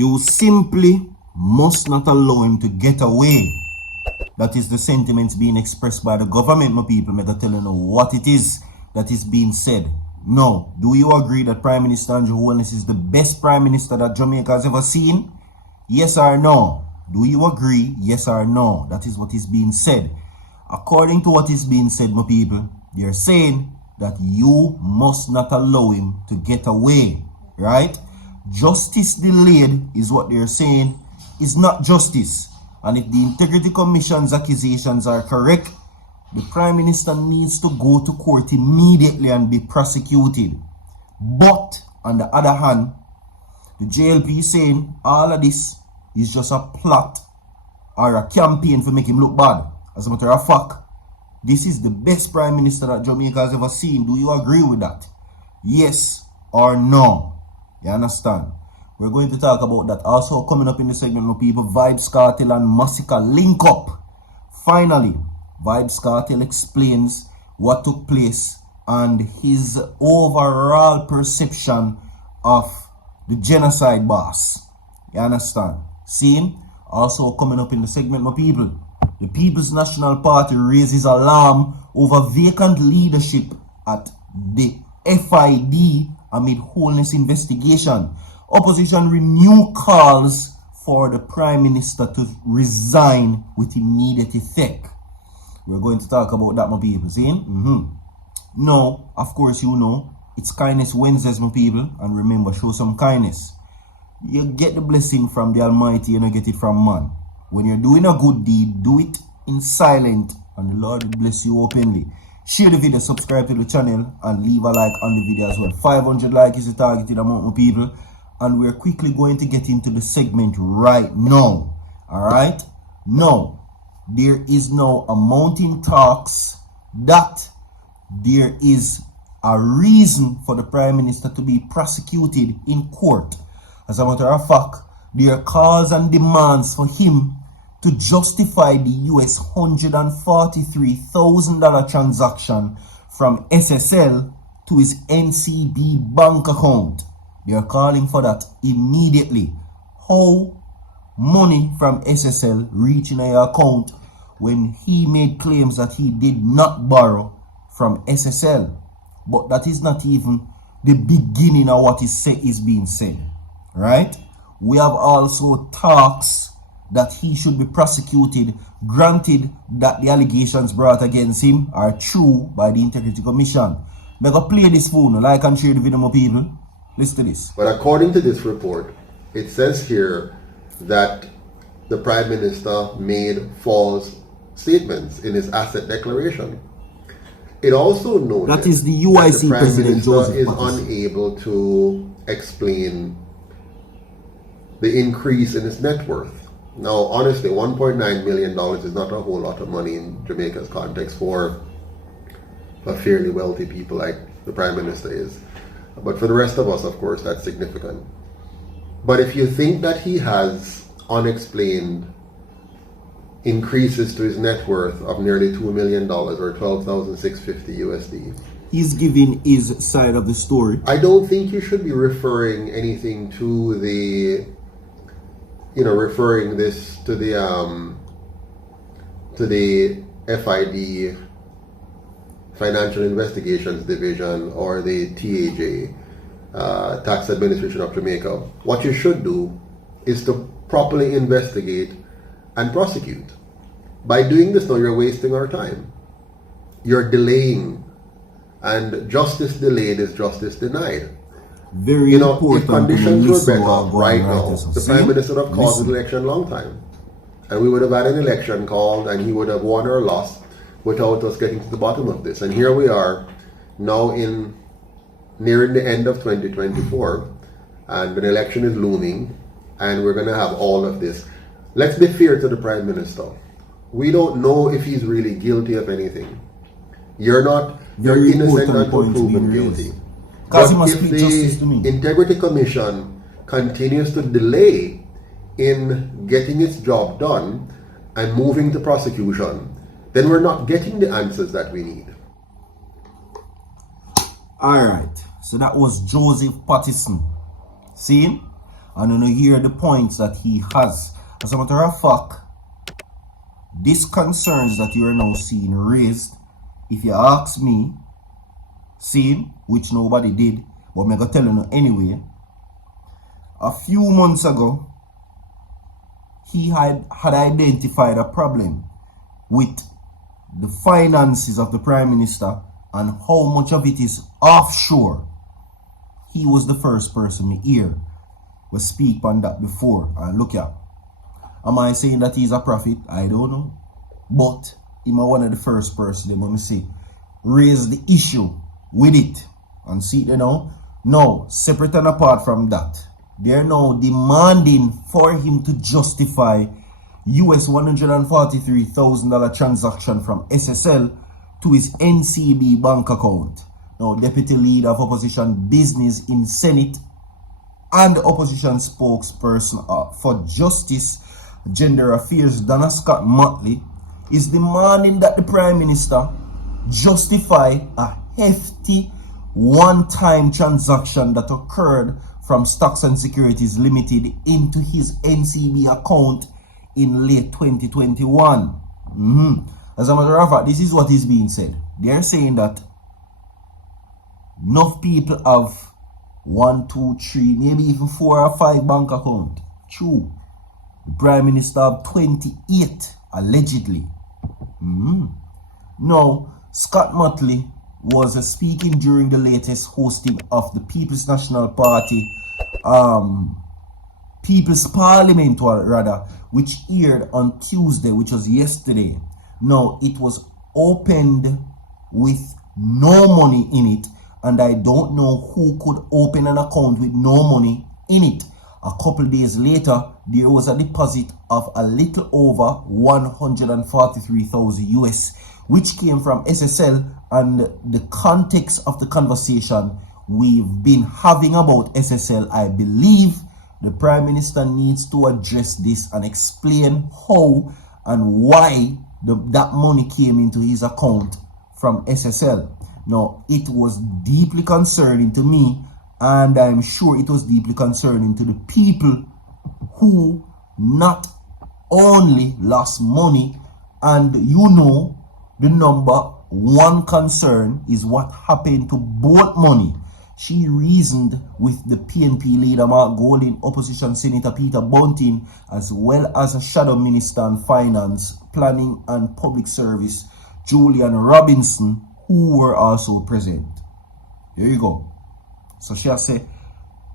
You simply must not allow him to get away. That is the sentiments being expressed by the government, my people. I'm telling you what it is that is being said. No. Do you agree that Prime Minister Andrew Holness is the best Prime Minister that Jamaica has ever seen? Yes or no? Do you agree? Yes or no? That is what is being said. According to what is being said, my people, they're saying that you must not allow him to get away, right? Justice delayed is what they're saying is not justice. And if the Integrity Commission's accusations are correct, the Prime Minister needs to go to court immediately and be prosecuted. But, on the other hand, the JLP is saying all of this is just a plot or a campaign to make him look bad. As a matter of fact, this is the best Prime Minister that Jamaica has ever seen. Do you agree with that? Yes or no? You understand? We're going to talk about that. Also coming up in the segment, my people, Vybz Kartel and Masicka link up. Finally, Vybz Kartel explains what took place and his overall perception of the genocide boss. You understand? See? Also coming up in the segment, my people, the People's National Party raises alarm over vacant leadership at the FID amid Holness investigation. Opposition renew calls for the Prime Minister to resign with immediate effect. We're going to talk about that, my people. See? No, of course you know, it's Kindness Wednesdays, my people. And remember, show some kindness. You get the blessing from the Almighty and you get it from man. When you're doing a good deed, do it in silent and the Lord will bless you openly. Share the video, subscribe to the channel and leave a like on the video as well. 500 likes is the targeted amount of people. And we're quickly going to get into the segment right now. Alright? Now, there is now a mounting talks that there is a reason for the Prime Minister to be prosecuted in court. As a matter of fact, there are calls and demands for him to justify the US $143,000 transaction from SSL to his NCB bank account. They are calling for that immediately. How money from SSL reaching your account when he made claims that he did not borrow from SSL? But that is not even the beginning of what is being said. Right? We have also talks that he should be prosecuted, granted that the allegations brought against him are true by the Integrity Commission. I'm going to play this phone, like and share the video, my people. Listen to this. But according to this report, it says here that the Prime Minister made false statements in his asset declaration. It also noted that is the UIC that the Prime President Minister Joseph is Patterson unable to explain the increase in his net worth. Now, honestly, $1.9 million is not a whole lot of money in Jamaica's context for a fairly wealthy people like the Prime Minister is. But for the rest of us, of course, that's significant. But if you think that he has unexplained increases to his net worth of nearly $2 million or 12,650 USD, he's giving his side of the story. I don't think you should be referring anything to the, referring this to the FID, Financial Investigations Division, or the TAJ, Tax Administration of Jamaica. What you should do is to properly investigate and prosecute. By doing this now, you're wasting our time. You're delaying, and justice delayed is justice denied. Very important. If conditions were better right now, the the Prime Minister would have called the election a long time. And we would have had an election called and he would have won or lost without us getting to the bottom of this. And here we are now nearing the end of 2024 and an election is looming and we're going to have all of this. Let's be fair to the Prime Minister. We don't know if he's really guilty of anything. You're innocent until proven guilty. But if the Integrity Commission continues to delay in getting its job done and moving to prosecution, then we're not getting the answers that we need. Alright, so that was Joseph Patterson. See? and you hear the points that he has. As a matter of fact, these concerns that you are now seeing raised, if you ask me, seen, which nobody did, but I'm going to tell you anyway, a few months ago, he had identified a problem with the finances of the Prime Minister and how much of it is offshore. He was the first person me hear we speak on that before. And look at, am I saying that he's a prophet? I don't know. But he's one of the first person, let me say, raise the issue with it. And see it now. Now, separate and apart from that, they're now demanding for him to justify US $143,000 transaction from SSL to his NCB bank account. Now, Deputy Leader of Opposition Business in Senate and the Opposition Spokesperson for Justice, Gender Affairs, Donna Scott Motley, is demanding that the Prime Minister justify a hefty one-time transaction that occurred from Stocks and Securities Limited into his NCB account in late 2021. As a matter of fact, this is what is being said. They are saying that enough people have 1, 2, 3, maybe even 4 or 5 bank accounts. True. The Prime Minister have 28, allegedly. Now, Scott Motley was speaking during the latest hosting of the People's National Party, People's Parliament rather, which aired on Tuesday, which was yesterday. Now, it was opened with no money in it, and I don't know who could open an account with no money in it. A couple days later, there was a deposit of a little over 143,000 US, which came from SSL, and the context of the conversation we've been having about SSL, I believe the Prime Minister needs to address this and explain how and why that money came into his account from SSL. Now, it was deeply concerning to me, and I'm sure it was deeply concerning to the people who not only lost money, and you know, the number one concern is what happened to both money. She reasoned with the PNP leader Mark Golding, Opposition Senator Peter Bunting, as well as a Shadow Minister on Finance, Planning and Public Service, Julian Robinson, who were also present. There you go. So she said,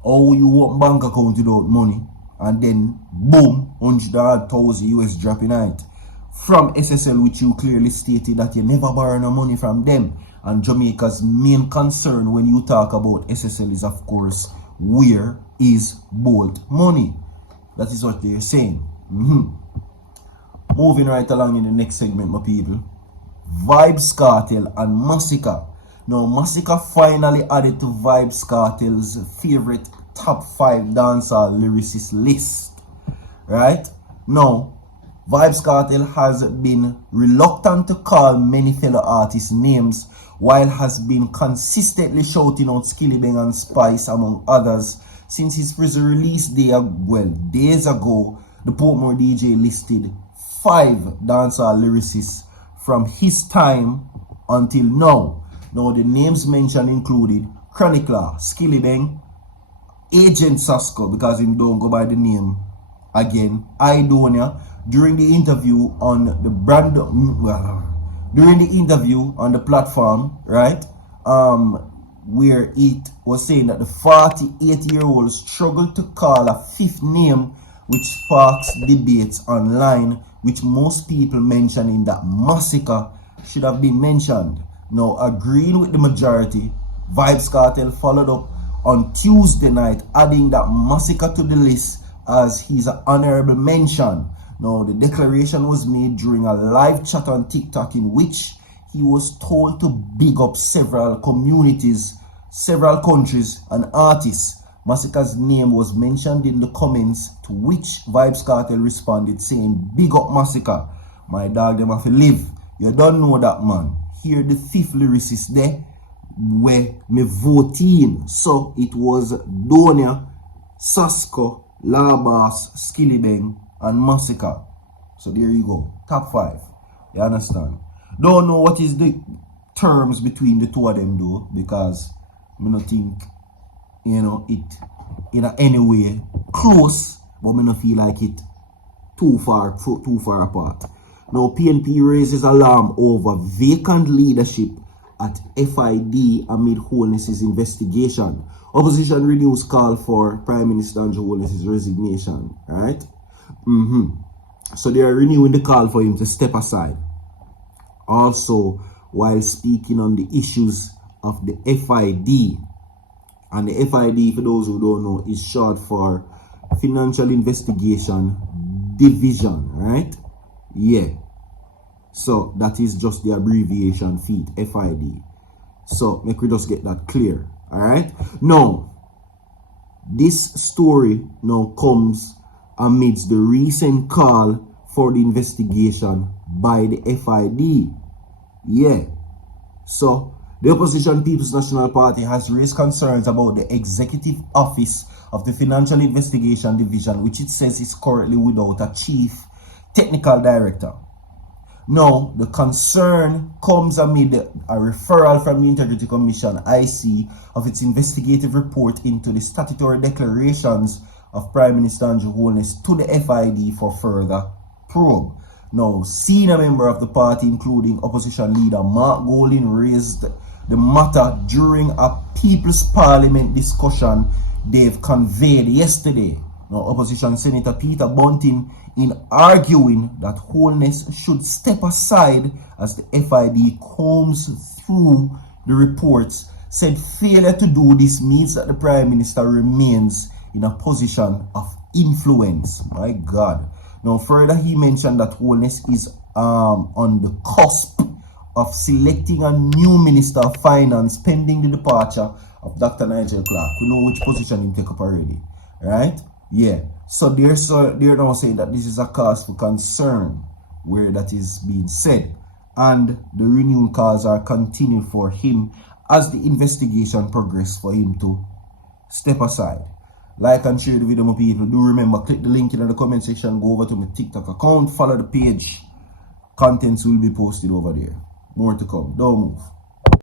oh, you open bank account without money, and then boom, 100,000 US dropping out from SSL, which you clearly stated that you never borrow no money from them. And Jamaica's main concern when you talk about SSL is, of course, where is bolt money? That is what they're saying. Moving right along in the next segment, my people. Vybz Kartel and Masicka. Now, Masicka finally added to Vybz Kartel's favorite top 5 dancehall lyricist list. Right? Now, Vybz Kartel has been reluctant to call many fellow artists names, while has been consistently shouting out Skillibeng and Spice among others since his prison release day. Well, days ago, the Portmore DJ listed 5 dancehall lyricists from his time until now. Now, the names mentioned included Chronicler, Skillibeng, Agent Sasko, because him don't go by the name again, Idonia. During the interview on the platform, right, where it was saying that the 48-year-old struggled to call a 5th name, which sparks debates online, which most people mentioning that Masicka should have been mentioned. Now, agreeing with the majority, Vybz Kartel followed up on Tuesday night, adding that Masicka to the list as he's an honorable mention. Now, the declaration was made during a live chat on TikTok in which he was told to big up several communities, several countries and artists. Masicka's name was mentioned in the comments, to which Vybz Kartel responded saying, "Big up Masicka, my dog them have to live. You don't know that, man. Here the 5th lyricist there where me vote in." So it was Donia, Sasko, Law Boss, Skilly Bang, and Masicka. So there you go. Top 5. You understand? Don't know what is the terms between the two of them though, because I don't think, you know, it in any way close, but I don't feel like it too far apart. Now PNP raises alarm over vacant leadership at FID amid Holness's investigation. Opposition renews call for Prime Minister Andrew Holness's resignation. Right? So they are renewing the call for him to step aside. Also, while speaking on the issues of the FID, and the FID, for those who don't know, is short for Financial Investigation Division, right? Yeah. So that is just the abbreviation feed, FID. So make we just get that clear. Alright. Now, this story now comes amidst the recent call for the investigation by the FID. Yeah. So the opposition People's National Party has raised concerns about the Executive Office of the Financial Investigation Division, which it says is currently without a Chief Technical Director. Now, the concern comes amid a referral from the Integrity Commission, IC, of its investigative report into the statutory declarations of Prime Minister Andrew Holness to the FID for further probe. Now, senior member of the party, including opposition leader Mark Golding, raised the matter during a People's Parliament discussion they've conveyed yesterday. Now, opposition Senator Peter Bunting, in arguing that Holness should step aside as the FID combs through the reports, said failure to do this means that the Prime Minister remains in a position of influence. My God. Now, further, he mentioned that Holness is on the cusp of selecting a new Minister of Finance pending the departure of Dr. Nigel Clark. We know which position he take up already, right? Yeah. So they're now saying that this is a cause for concern where that is being said. And the renewed calls are continued for him as the investigation progresses for him to step aside. Like and share the video, my people. Do remember, click the link in the comment section, go over to my TikTok account, follow the page. Contents will be posted over there. More to come. Don't move.